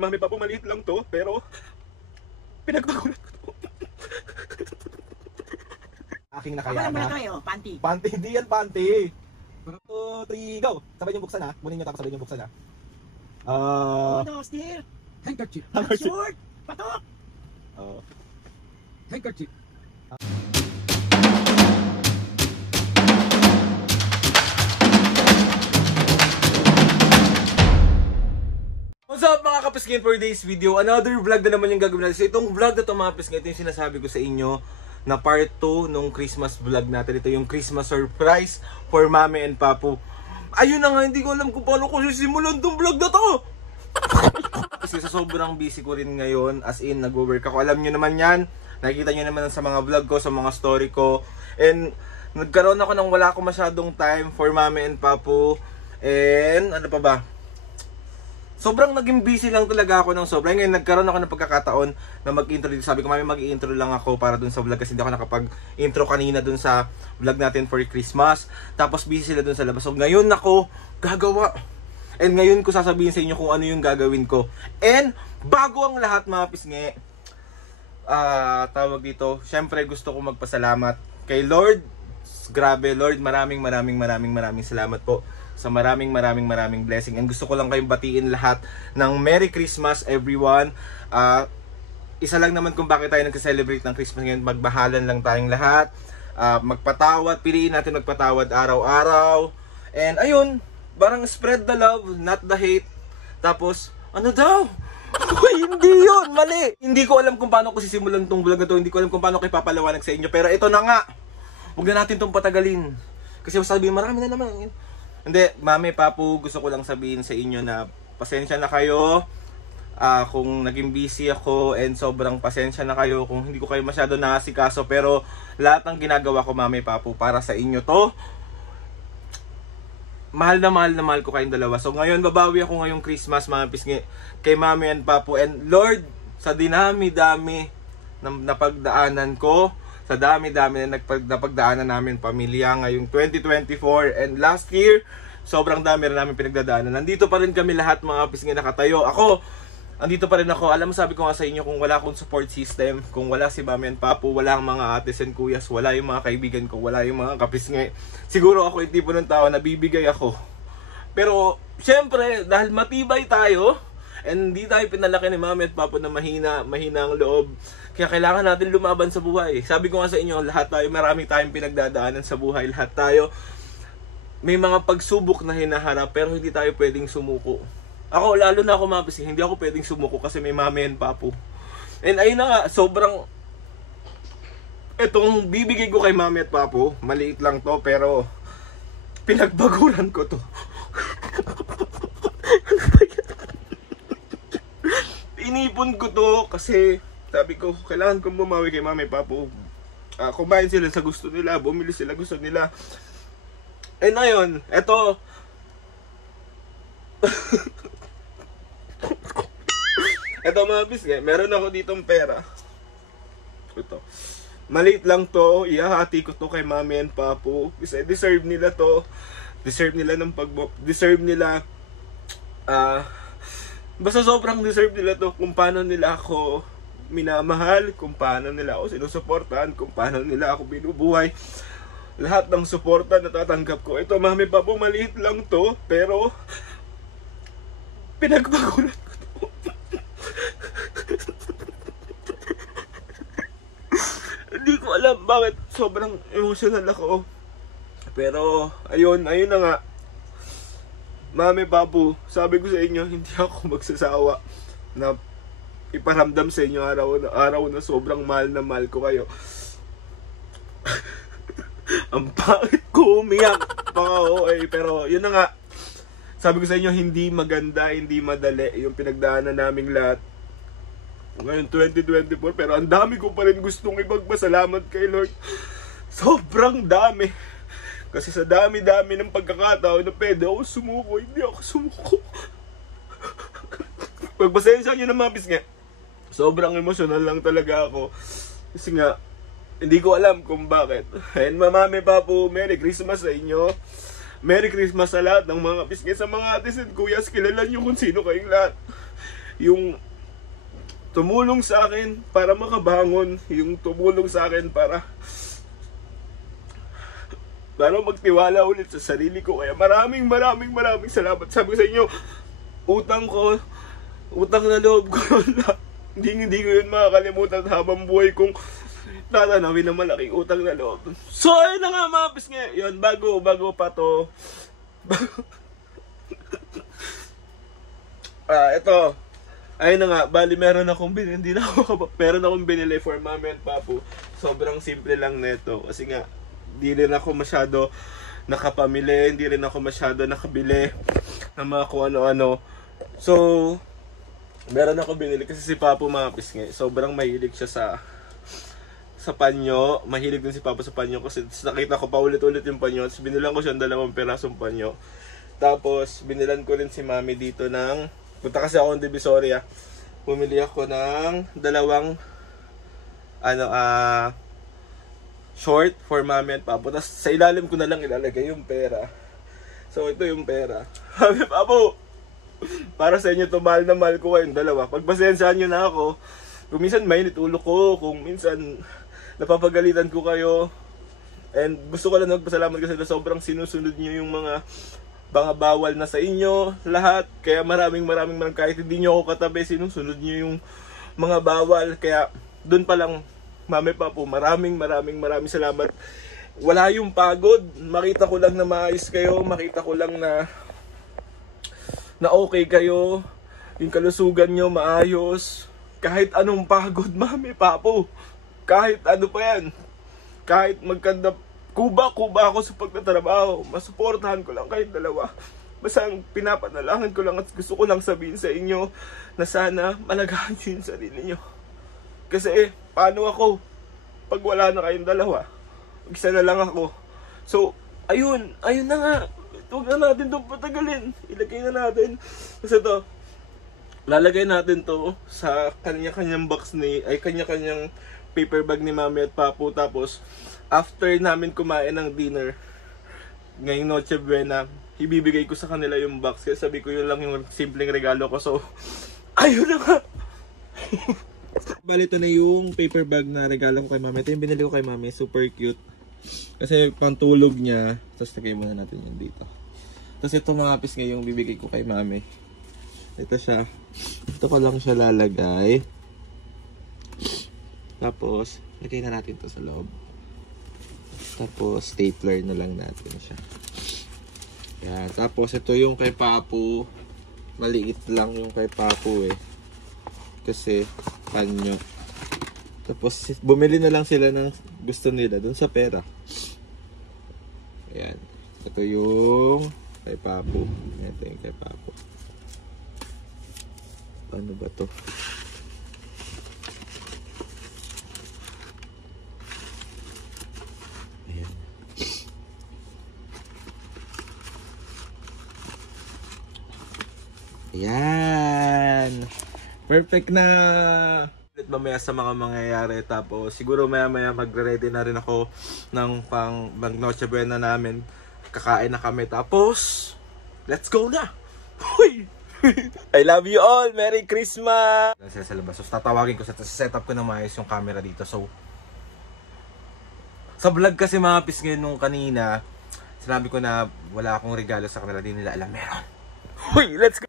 Mami Papo, maliit lang to, pero pinagbagulat ko to. Aking nakayama. Ako tayo, panty. Panty, hindi yan panty. 2, 3, go! Sabay yung buksan ha. Kunin nyo tapos sabay yung buksan ha. Ano, steer? Handkerchief. Short! Patok! Handkerchief. What's up mga kapisngin, for today's video, another vlog na naman yung gagawin natin. So itong vlog na ito mga kapisngin, ito yung sinasabi ko sa inyo na part 2 nung Christmas vlog natin. Ito yung Christmas surprise for Mami and Papu. Ayun na nga, hindi ko alam kung paano ko sisimulan tong vlog na to. Kasi sa sobrang busy ko rin ngayon, as in nag-work ako. Alam nyo naman yan, nakikita nyo naman sa mga vlog ko, sa mga story ko. And nagkaroon ako ng wala ko masyadong time for Mami and Papu. And ano pa ba? Sobrang naging busy lang talaga ako ng sobra. Ngayon nagkaroon ako ng pagkakataon na mag-intro dito. Sabi ko, Mami, mag-intro lang ako para dun sa vlog kasi hindi ako nakapag-intro kanina dun sa vlog natin for Christmas. Tapos busy sila dun sa labas. So ngayon ako gagawa. And ngayon ko sasabihin sa inyo kung ano yung gagawin ko. And bago ang lahat mga pisngi, tawag dito, syempre gusto ko magpasalamat kay Lord. Grabe Lord, maraming salamat po sa maraming blessing. And gusto ko lang kayong batiin lahat ng Merry Christmas everyone. Isa lang naman kung bakit tayo nagse-celebrate ng Christmas ngayon, magbahalan lang tayong lahat. Magpatawad, piliin natin magpatawad araw-araw. And ayun, parang spread the love, not the hate. Tapos, ano daw? Hindi yun, mali. Hindi ko alam kung paano ko sisimulan tong vlog na to. Hindi ko alam kung paano ko ipapaliwanag sa inyo. Pero ito na nga. Huwag na natin tong patagalin. Kasi sabihin, marami na naman. Hindi, Mami, Papu, gusto ko lang sabihin sa inyo na pasensya na kayo kung naging busy ako, and sobrang pasensya na kayo kung hindi ko kayo masyado naasikaso, pero lahat ng ginagawa ko, Mami, Papu, para sa inyo to. Mahal na mahal ko kayong dalawa. So ngayon, babawi ako ngayong Christmas, mga pisngi, kay Mami and Papu. And Lord, sa dinami-dami na napagdaanan ko, sa dami-dami na napagdaanan namin pamilya ngayong 2024 and last year, sobrang dami rin namin pinagdadaanan. Nandito pa rin kami lahat mga pisngi nakatayo. Ako, andito pa rin ako. Alam mo, sabi ko nga sa inyo, kung wala akong support system, kung wala si Mami and Papu, wala ang mga ates and kuyas, wala yung mga kaibigan ko, wala yung mga kapisngi, siguro ako yung tipo ng tao na bibigay ako. Pero, syempre, dahil matibay tayo, and hindi tayo pinalaki ni Mami at Papu na mahina ang loob, kaya kailangan natin lumaban sa buhay. Sabi ko nga sa inyo, lahat tayo, marami tayong pinagdadaanan sa buhay. Lahat tayo, may mga pagsubok na hinaharap, pero hindi tayo pwedeng sumuko. Ako, lalo na ako mapis, hindi ako pwedeng sumuko kasi may Mami and Papu. And ayun na nga, sobrang, etong bibigay ko kay Mami at Papu, maliit lang to, pero pinagbaguran ko to. Inipon ko to kasi sabi ko, kailangan kong bumawi kay Mami Papu. Kumain sila sa gusto nila, bumili sila gusto nila. And ayun, eto. Eto mga bisge, meron ako ditong pera. Ito. Maliit lang to, ihahati ko to kay Mami and Papu. Kasi deserve nila to. Deserve nila ng deserve nila. Basta sobrang deserve nila to kung paano nila ako minamahal, kung paano nila ako sinusuportahan, kung paano nila ako binubuhay. Lahat ng suporta na tatanggap ko. Ito, Mami Papu, maliit lang to, pero pinagbagulat ko to. Hindi ko alam bakit sobrang emotional ako. Pero, ayun na nga. Mami Papu, sabi ko sa inyo, hindi ako magsasawa na iparamdam sa inyo araw na sobrang mahal ko kayo. Ang bakit ko umiyak, mga OA. Pero yun na nga, sabi ko sa inyo, hindi maganda, hindi madali yung pinagdaanan naming lahat ngayon 2024. Pero ang dami ko pa rin gustong ipagpasalamat kay Lord. Sobrang dami. Kasi sa dami-dami ng pagkakataon na pwede ako sumuko, hindi ako sumuko. Pagpasensya nyo na mga pisngi, sobrang emotional lang talaga ako. Kasi nga, hindi ko alam kung bakit. And Mami Papu, Merry Christmas sa inyo. Merry Christmas sa lahat ng mga pisngi. Sa mga atis and kuyas, kilala nyo kung sino kayong lahat. yung tumulong sa akin para makabangon, yung tumulong sa akin para magtiwala ulit sa sarili ko. Kaya maraming salamat. Sabi ko sa inyo, utang na loob ko hindi ko yun makakalimutan habang buhay kong tatanawin na malaking utang na loob. So ayun na nga mga pisngi, yun, bago pa to ito, ayun na nga, bali meron akong binili for Mami and Papu. Sobrang simple lang neto kasi nga di rin ako masyado nakapamili, hindi rin ako masyado nakabili ng mga kung ano-ano. So, meron ako binili kasi si Papu mga pisngi, sobrang mahilig siya sa panyo. Mahilig din si Papu sa panyo kasi nakita ko pa ulit-ulit yung panyo. Tapos binilan ko siya ng 2 pirasong panyo. Tapos, binilan ko rin si Mami dito ng, punta kasi ako ng Divisoria. Bumili ako ng 2 short for Mami and Papu. Tapos sa ilalim ko na lang ilalagay yung pera. So ito yung pera. Mami, Papu, para sa inyo to, mahal na mahal ko kayong 2. Pagpasensyahan nyo na ako. Kung minsan mainit ulo ko, kung minsan napapagalitan ko kayo. And gusto ko lang magpasalamat kasi na sobrang sinusunod nyo yung mga bawal na sa inyo lahat. Kaya maraming kahit hindi nyo ako katabi, sinusunod nyo yung mga bawal. Kaya dun pa lang, Mami, Papu, maraming salamat. Wala yung pagod. Makita ko lang na maayos kayo. Makita ko lang na okay kayo. Yung kalusugan nyo maayos. Kahit anong pagod, Mami, Papu. Kahit ano pa yan. Kahit magkanda kuba ako sa pagtatrabaho. Masuportahan ko lang kahit 2. Basta ang pinapanalangin ko lang at gusto ko lang sabihin sa inyo na sana malagaan nyo yung sarili nyo. Kasi paano ako pag wala na kayong 2? Isa na lang ako. So, ayun na nga. Huwag na natin itong patagalin. Ilagay na natin. Kasi ito, lalagay natin to sa kanya-kanyang kanya-kanyang paper bag ni Mami at Papu. Tapos, after namin kumain ng dinner, ngayong Noche Buena, ibibigay ko sa kanila yung box. Kaya sabi ko yun lang yung simpleng regalo ko. So, ayun na nga. Bali, ito na yung paper bag na regalo ko kay Mami. Ito yung binili ko kay Mami. Super cute. Kasi pantulog niya. Tapos lagay muna natin yung dito. Tapos ito mga pis ngayong bibigay ko kay Mami. Ito siya. Ito ko lang siya lalagay. Tapos, lagay na natin to sa loob. Tapos, stapler na lang natin siya. Yan. Tapos, ito yung kay Papu. Maliit lang yung kay Papu eh. Kasi panyo. Tapos bumili na lang sila ng gusto nila dun sa pera. Ayan. Ito yung kay Papu. Ito yung kay Papu. Ano ba to? Ayan. Ayan. Perfect na! Mamaya sa mga mangyayari. Tapos siguro maya magre-ready na rin ako ng pang Noche Buena namin. Kakain na kami. Tapos, let's go na! Huy! I love you all! Merry Christmas! Sila sa labas. So, tatawagin ko set up ko na maayos yung camera dito. So, sa vlog kasi mga pisngin nung kanina, sinabi ko na wala akong regalo sa kanila. Di nila alam meron. Huy! Let's go!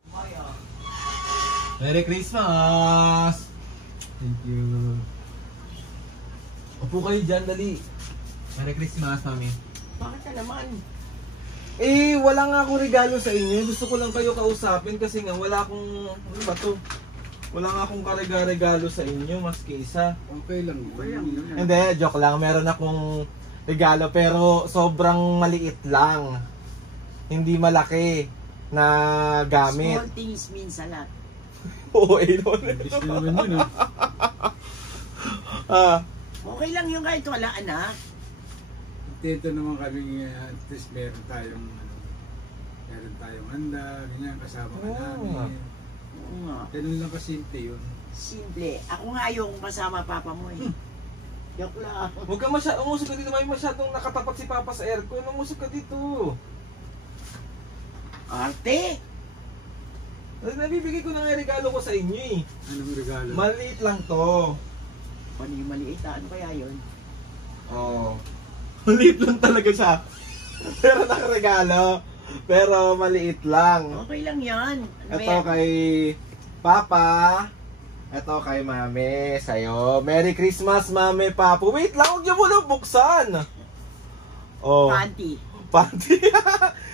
Merry Christmas! Thank you. Upo kayo dyan, dali. Merry Christmas, Mami. Bakit ka naman? Eh, wala nga akong regalo sa inyo. Gusto ko lang kayo kausapin kasi nga wala akong, ano ba to? Wala nga akong regalo sa inyo, maski isa. Okay lang. Hindi, joke lang. Meron akong regalo pero sobrang maliit lang. Hindi malaki na gamit. Small things means a lot. Oo, eh, doon. English naman yun, Okay lang yung kahit wala, anak. Dito naman kami, at least meron tayong handa, ganyan, kasama ka namin. Oo nga. Ganun lang kasimple yun. Simple. Ako nga yung kasama papa mo eh. Joke lang. Huwag ka umusok ka dito. May masyadong nakatapat si Papa sa aircon. Umusok ka dito. Arte! Nabibigay ko na nga yung regalo ko sa inyo eh. Anong regalo? Maliit lang to. Paano yung maliit? Ano kaya yun? Oo. Maliit lang talaga siya. Pero nakaregalo. Pero maliit lang. Okay lang yan. Ano ba Ito yan? kay Papa. Ito kay Mami. Sa'yo. Merry Christmas, Mami, Papa. Wait lang, huwag niyo muna buksan. Oh. Panty. Panty.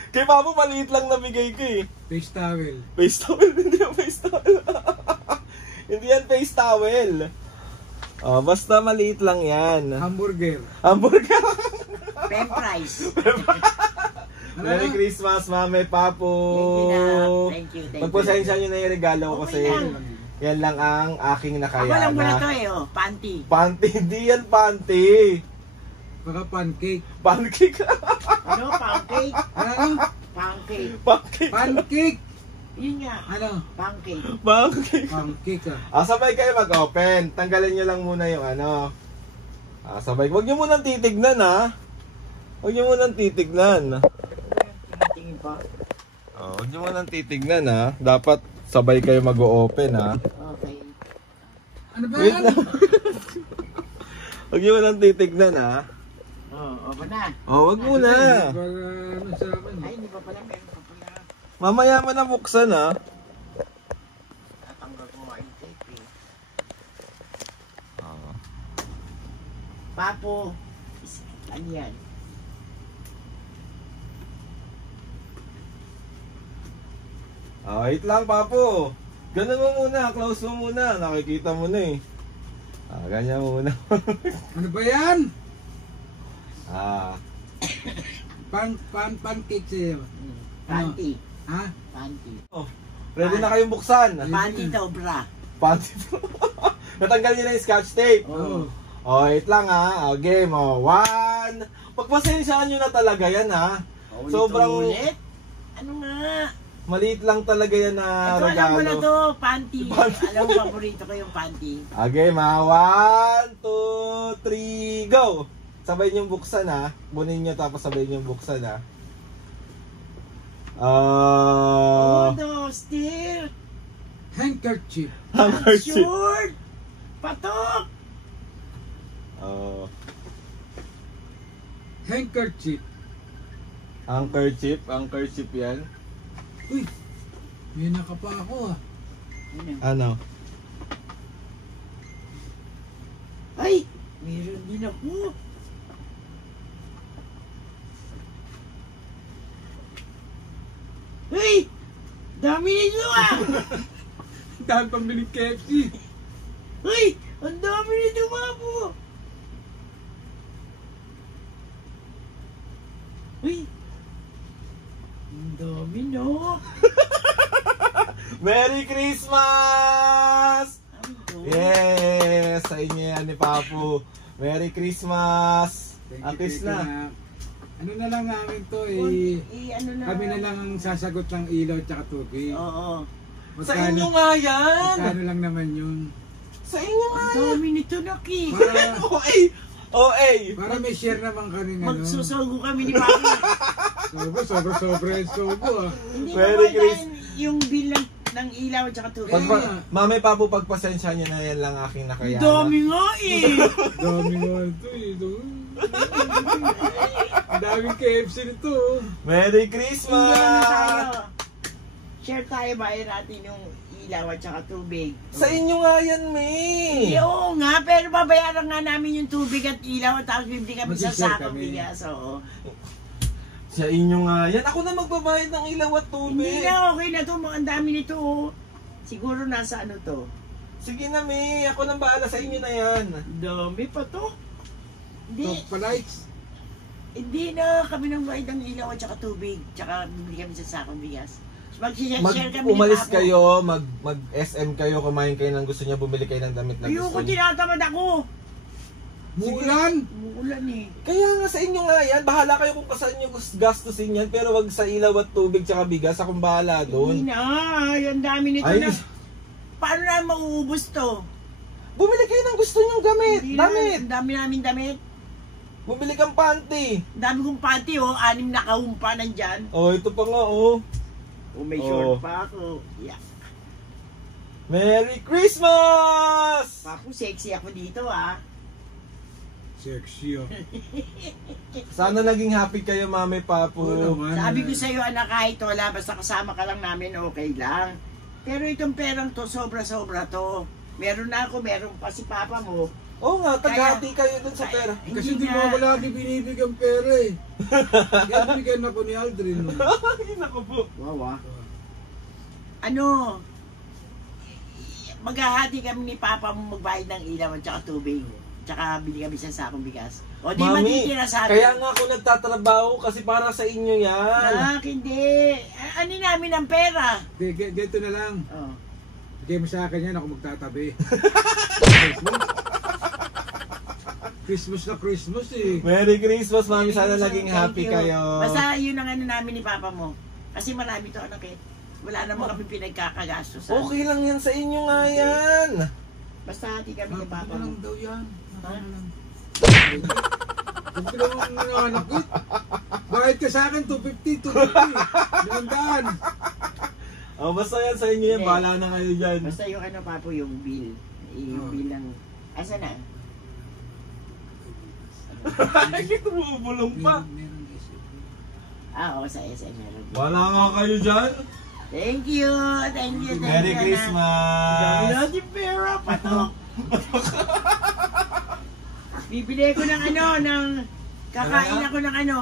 Kay Papa, maliit lang nabigay ko eh. Face towel. Face towel, hindi yan face towel. Hindi yan face towel. Oh, basta maliit lang yan. Hamburger. Hamburger. Pen price. Merry Christmas, Mami, Papo. Thank you. Magpasensya nyo na yung regalo ko kasi Okay lang. yan lang ang aking Ako lang muna to nakayana. eh, oh. Panty. Panty, hindi yan panty. Baka pancake. Pancake. Ano? Pancake? Ano? Pancake. Pancake. Pancake! Yun nga. Ano? Pancake. Pancake. Pancake ah. Sabay kayo mag-open. Tanggalin nyo lang muna yung ano. Sabay. Huwag nyo munang titignan ha. Huwag nyo munang titignan. Tingin pa. Huwag nyo munang titignan ha. Dapat sabay kayo mag-open ha. Okay. Ano ba Wait yan? lang. Huwag nyo munang titignan ha. Open na. Huwag muna. Para ano sa akin. Ay, hindi pa pala. Meron pa pala. Mamaya mo na buksan ha. Tatanggal ko nga yung tape eh. Papo. Ano yan? Wait lang, Papo. Ganun mo muna, close mo muna. Nakikita mo na eh. Ganyan muna. Ano ba yan? Pancake sa'yo. Panty. Ha? Panty. Ready na kayong buksan? Panty daw, bra. Panty. Natanggal niyo na yung scotch tape. Oo. Wait lang ha. Game, 1. Pagpasensyaan nyo na talaga yan ha. Sobrang Ulit? Ano nga? maliit lang talaga yan na Ito, alam mo na regalo. to, panty. Alam mo, paborito ko yung panty. Game ha. 1, 2, 3, go! Sabay niyong buksan ha. Bunin nyo tapos sabay niyong buksan ha. Oh, no, still. Handkerchief. Handkerchief. Short. Patok. Handkerchief. Handkerchief yan. Uy! May nakapa ako ah. Ano? Ay, meron din ako. Uy! Dami nito ah! Dahil pambili KFC. Uy! Ang dami nito mga po! Uy! Ang dami no! Merry Christmas! Yes! Sa inyo yan ni Papu. Merry Christmas! Atis Thank you, na. Ano na lang namin to Ano na? kami na lang ang sasagot ng ilaw at tubig. Oo. Sa inyo nga yan! Magkano lang naman yun. Sa inyo nga Ang yan! dami nito Naki! Para, OA! para may share naman kami ng ano. Magsusugo kami ni Papo. Sobra yung sobo ah. Hindi Merry ba dahil yung bill ng ilaw at saka tubig? Mami, Papu, pagpasensya nyo na yan lang aking nakayana. Dami nga eh! Dami nga ito eh. Ang daming KFC nito. Merry Hindi ano Christmas! tayo. Share tayo, bayan natin yung ilaw at saka tubig. Sa inyo nga yan, May! Oo nga, pero babayaran nga namin yung tubig at ilaw at tapos bibili kami sa Mag-share sakong kami. bigas. Oo. Sa inyo nga yan. Ako na magbabayad ng ilaw at Hindi tubig. na, okay na to. Ang dami nito. Oh. Siguro nasa ano to. Sige na, May. Ako nang bahala sa inyo na yan. Dami pa to. Hindi, Top palights. hindi na kami nang bayad ng ilaw at saka tubig. Tsaka bibili kami sa sakong bigas. Mag-share kami Umalis ni Papo. kayo, mag-SM kayo, kumain kayo ng gusto niya, bumili kayo ng damit na Ayoko, gusto niya. tinatamad ako. Muulan. Umuulan eh. Kaya nga sa inyo nga yan, bahala kayo kung saan nyo gastusin yan, pero wag sa ilaw at tubig tsaka bigas, akong bahala Hindi doon. na, yung dami nito Ay, na. Paano na mauubos to? bumili kayo ng gusto nyong gamit, Hindi na, damit. ang dami namin damit. Bumili kang panty. Ang dami kong panty oh, 6 na kahumpa nandyan. Oh, ito pa nga oh. Oh, may Oh. short pa ako. Yeah. Merry Christmas! Papu, sexy ako dito ah. Sexy oh. Sana naging happy kayo, Mami Papu. Oo naman. Sabi ko sa'yo anak, kahit wala, basta kasama ka lang namin, okay lang. Pero itong perang to, sobra-sobra to. Meron na ako, meron pa si Papa mo. Oo nga, taghati kayo dun sa pera. Kasi di mo ako lagi binibigyan pera eh. Kaya bigyan ako ni Aldrin. No? Ay, naku po. Wow ah. Ano, maghahati kami ni Papa mo magbayad ng ilaw at saka tubig. Tsaka bili kami sa sakong bigas. O di Mami, matitira sa atin. kaya nga ako nagtatrabaho kasi para sa inyo yan. Hindi. Ano namin ang pera? Ganito na lang. Oh. Bigay mo sa akin yan, ako magtatabi. Christmas na Christmas eh. Merry Christmas, Mami. Sana Thank naging you. happy kayo. Basta yun ang ano namin ni Papa mo. Kasi marami to anak eh. Wala naman kami pinagkakagastos. Okay lang yan sa inyo nga yan. Basta hati kami ni Papa Ano lang mo. daw yan? Ha? Huwag ko lang nananakit. Bayad ka sa akin, 250, 250. 500. Oh, basta yan sa inyo yan. Hindi. Bahala na kayo dyan. Basta yung ano Papa, yung bill. Yung Oh. bill lang. Asa na? Ay, tumubulong pa. Meron isip. Oo, sa SM meron. Wala nga kayo dyan. Thank you! Thank you! Merry Dami Christmas. natin pera pa to. Bibili ko ng ano, kakain ako ng ano,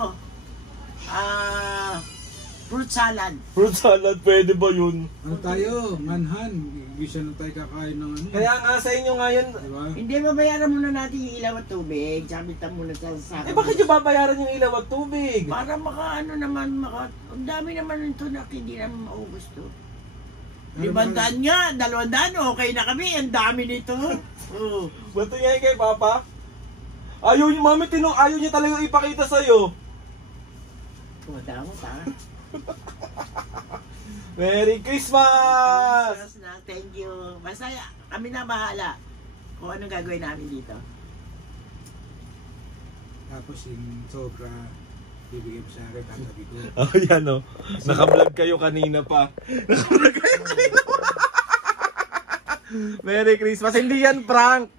fruit salad. Fruit salad, pwede ba yun? Ano tayo? Manhan. Gisa na tayo kakain ng ano. Kaya nga sa inyo nga yun. Diba? Hindi, babayaran muna natin yung ilaw at tubig. Sabitan muna sa sakit. Eh bakit yung babayaran yung ilaw at tubig? Para ano naman, ang dami naman ito na hindi naman maubos to. Ano 500 nga, 200, okay na kami. Ang dami nito. Oh. Ba't nga kay Papa? Ayaw niyo, Mami, ayaw niya talaga ipakita sa'yo. Oh, tama pa. Merry Christmas! Yes, na, thank you. Basta kami na bahala kung anong gagawin namin dito. Tapos yung sobra, bibigay mo sa akin, tatabi ko. Oh, yan o. Naka-vlog kayo kanina pa. Naka-vlog kayo kanina pa. Merry Christmas. Hindi yan prank.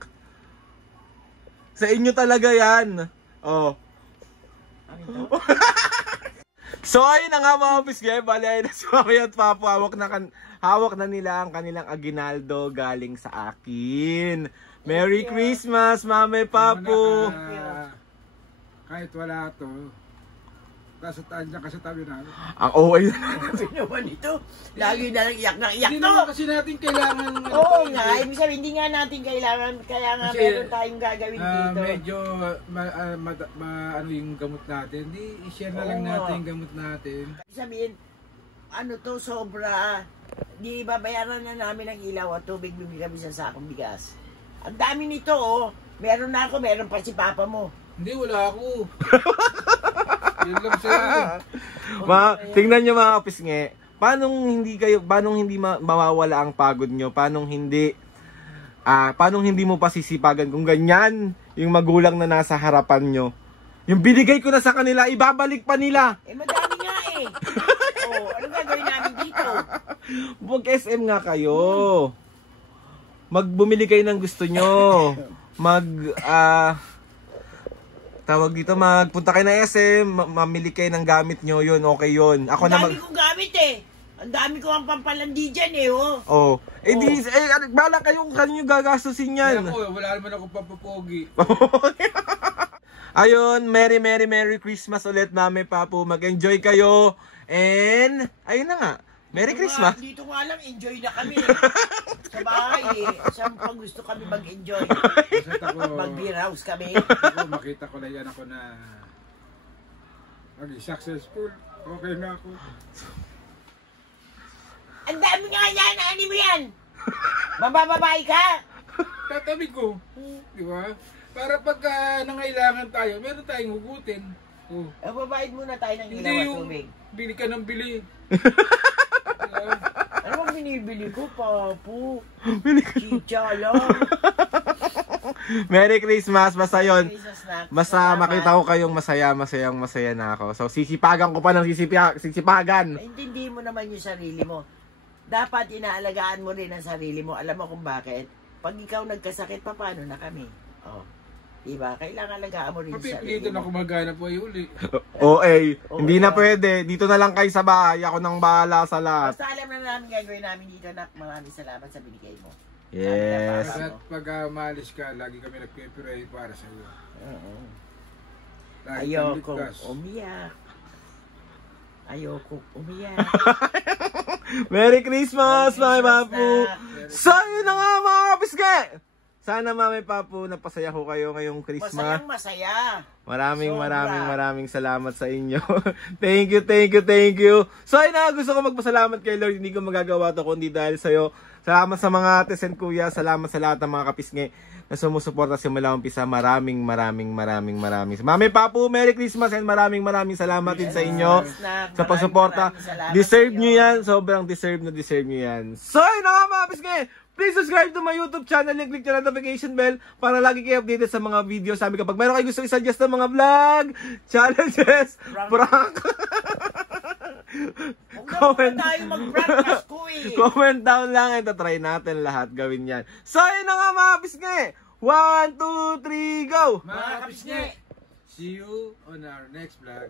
Sa inyo talaga yan. Oh. Ano ito? So ayun na nga mga pisgay, bali ay na si Mami at Papu, hawak na nila ang kanilang aginaldo galing sa akin. Merry Christmas, Mami Papu. Kahit wala to, tasataan niya kasi tabi namin. Ang OA na. Sabi naman ito, lagi na lang iyak Hindi to. naman kasi natin kailangan. Oo nga, ibig sabihin, hindi nga natin kailangan, kaya nga Kasi, meron tayong gagawin dito. Medyo ano yung gamot natin. Di i-share na lang Oo. natin yung gamot natin. Ibig sabihin, ano to, sobra. Di babayaran na namin ang ilaw at tubig, bibili kami sa sakong bigas. Ang dami nito, oh. Meron na ako, meron pa si Papa mo. Hindi, wala ako. Yun lang sa'yo. Tingnan nyo mga pisngi, paano hindi mawawala ang pagod nyo? Paano hindi mo pasisipagan kung ganyan yung magulang na nasa harapan nyo? Yung binigay ko na sa kanila, ibabalik pa nila. Eh, madami nga eh. Oh, anong gagawin namin dito? Mag-SM nga kayo. Magbumili kayo ng gusto nyo. Magpunta kayo ng SM, mamili kayo ng gamit nyo, yun, okay yun. Ako Ang na dami kong gamit eh. Ang dami ko ang pampalandi dyan eh, oh. Oh. Bala kayo kung kanino gagastusin yan. Ako, wala naman ako papapogi. Ayun, Merry Christmas ulit, Mami Papu. Mag-enjoy kayo. And, ayun na nga. Merry Christmas. Dito nga lang, enjoy na kami. Sa bahay eh. Saan pa gusto kami mag-enjoy? Mag-beer house kami. Makita ko na yan ako na maging successful. Okay na ako. Ang dami nga yan, ano mo yan? Mabababae ka? Tatabi ko. Di ba? Para pagka nangailangan tayo, meron tayong hugutin. Oh. Babayad muna tayo ng Hindi ilaw at yung tubig. bili ka ng bili. Ano bang binibili ko, Papu? Bili ka. Chicha lang. Merry Christmas. Basta yun. Basta Salamat. makita ko kayong masaya na ako. So, sisipagan ko pa ng sisipagan. Naintindihin mo naman yung sarili mo. dapat inaalagaan mo rin ang sarili mo. Alam mo kung bakit? Pag ikaw nagkasakit, paano na kami? Oh. Diba? Kailangan alagaan mo rin ang sarili Papipilitan mo. ako magana po ay uli. Hindi na pwede. Dito na lang kayo sa bahay. Ako nang bahala sa lahat. Basta alam na namin gagawin namin dito, nak. Maraming salamat sa binigay mo. Yes. At pag maalis ka, lagi kami nagpe-pray para sa iyo. Oo. Lagi kang Ayoko ligtas. umiyak. Ayoko umiyak. Merry Christmas, mga papu! Nak. So, yun na nga mga kapisge! Sana mami papu, napasaya ko kayo ngayong Christmas. Masayang masaya. Maraming salamat sa inyo. Thank you. So, ayun na, gusto ko magpasalamat kay Lord. Hindi ko magagawa to kundi dahil sa'yo. Salamat sa mga ates and kuya. Salamat sa lahat ng mga kapisngi na sumusuporta simula umpisa. Maraming. Mami Papu, Merry Christmas and maraming salamat din sa inyo sa pagsuporta. Deserve nyo yan. Sobrang deserve nyo yan. So, ayun na nga mga kapisngi. Please subscribe to my YouTube channel and click the notification bell para lagi kayo updated sa mga video. Sabi kapag meron kayo gusto i-suggest ng mga vlog, challenges, prank. Comment tayo mag-broadcast ko eh. Comment down lang and try natin lahat gawin yan. So, yun na nga mga pisngi. 1, 2, 3, go! Mga kapisngi, see you on our next vlog.